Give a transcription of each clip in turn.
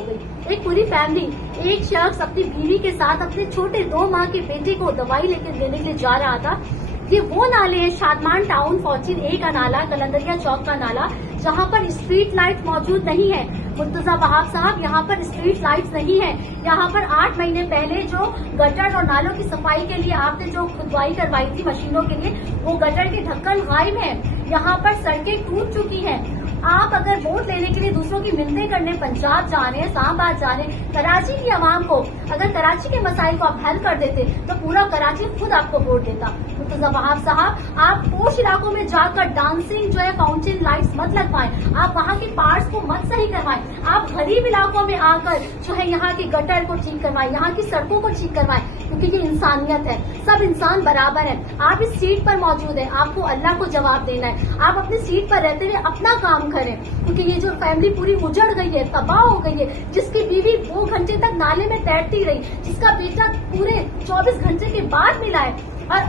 ہو گئی. ایک پوری فیملی، ایک شخص اپنی بیوی کے ساتھ اپنے چھوٹے 2 ماہ کے بیٹے کو دوائی لے کے دینے کے لیے جا رہا تھا. یہ وہ نالے ہیں شادمان ٹاؤن 14A کا نالا، کلندریا چوک کا نالا، جہاں پر اسٹریٹ لائٹ موجود نہیں ہے. مرتضی وہاب صاحب، یہاں پر اسٹریٹ لائٹس نہیں ہے. یہاں پر 8 مہینے پہلے جو گٹر اور نالوں کی صفائی کے لیے آپ نے جو کھدوائی کروائی تھی مشینوں کے لیے، وہ گٹر کے ڈھکن غائب ہیں. یہاں پر سڑکیں ٹوٹ چکی ہیں. آپ اگر ووٹ لینے کے لیے دوسروں کی منتیں کرنے پنجاب جا رہے ہیں، اسلام آباد جا رہے ہیں، کراچی کی عوام کو اگر کراچی کے مسائل کو آپ حل کر دیتے تو پورا کراچی خود آپ کو ووٹ دیتا. مرتضی وہاب صاحب، آپ پوش علاقوں میں جا کر ڈانسنگ جو ہے فاؤنٹین لائٹس مت لگوائیں، آپ وہاں کے پارٹس کو مت صحیح کروائیں. آپ غریب علاقوں میں آ کر جو ہے یہاں کی گٹر کو ٹھیک کروائیں، یہاں کی سڑکوں کو ٹھیک کروائیں، کیونکہ یہ انسانیت ہے. سب انسان برابر ہیں. آپ اس سیٹ پر موجود ہیں، آپ کو اللہ کو جواب دینا ہے. آپ اپنی سیٹ پر رہتے ہوئے اپنا کام کریں، کیونکہ یہ جو فیملی پوری اجڑ گئی ہے، تباہ ہو گئی ہے، جس کی بیوی 2 گھنٹے تک نالے میں تیرتی رہی، جس کا بیٹا پورے 24 گھنٹے کے بعد ملا ہے،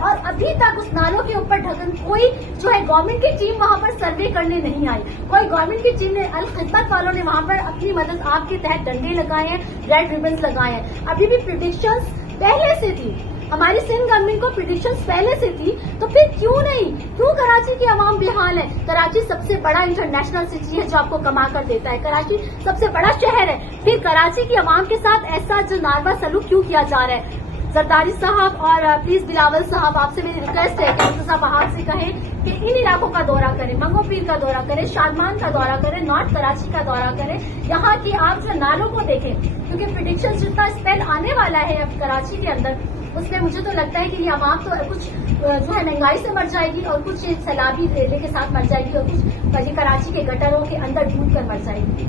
اور ابھی تک اس نالوں کے اوپر ڈھکن کوئی جو ہے گورنمنٹ کی ٹیم وہاں پر سروے کرنے نہیں آئی. کوئی گورنمنٹ کی ٹیم نے، الخدمت والوں نے وہاں پر اپنی مدد آپ کے تحت ڈنڈے لگائے ہیں، ریڈ ریبنس لگائے ہیں. ابھی بھی پریڈکشنز پہلے سے تھی، ہماری سندھ گورنمنٹ کو پریڈکشنز پہلے سے تھی، تو پھر کیوں کراچی کی عوام بے حال ہے؟ کراچی سب سے بڑا انٹرنیشنل سٹی ہے جو آپ کو کما کر دیتا ہے. کراچی سب سے بڑا شہر ہے، پھر کراچی کی عوام کے ساتھ ایسا جو ناروا سلوک کیوں کیا جا رہا ہے؟ زرداری صاحب اور پلیز بلاول صاحب، آپ سے میری ریکویسٹ ہے کہ مرتضی وہاب سے کہیں کہ ان علاقوں کا دورہ کریں، منگو پیر کا دورہ کریں، شادمان کا دورہ کریں، نارتھ کراچی کا دورہ کریں. یہاں کی آپ جو نالوں کو دیکھیں، کیونکہ پریڈکشن جتنا اسپیل آنے والا ہے اب کراچی کے اندر، اس میں مجھے تو لگتا ہے کہ یہ عوام تو کچھ جو ہے مہنگائی سے مر جائے گی، اور کچھ سیلابی ریلے کے ساتھ مر جائے گی، اور کچھ کراچی کے گٹروں کے اندر ڈوب کر مر جائے گی.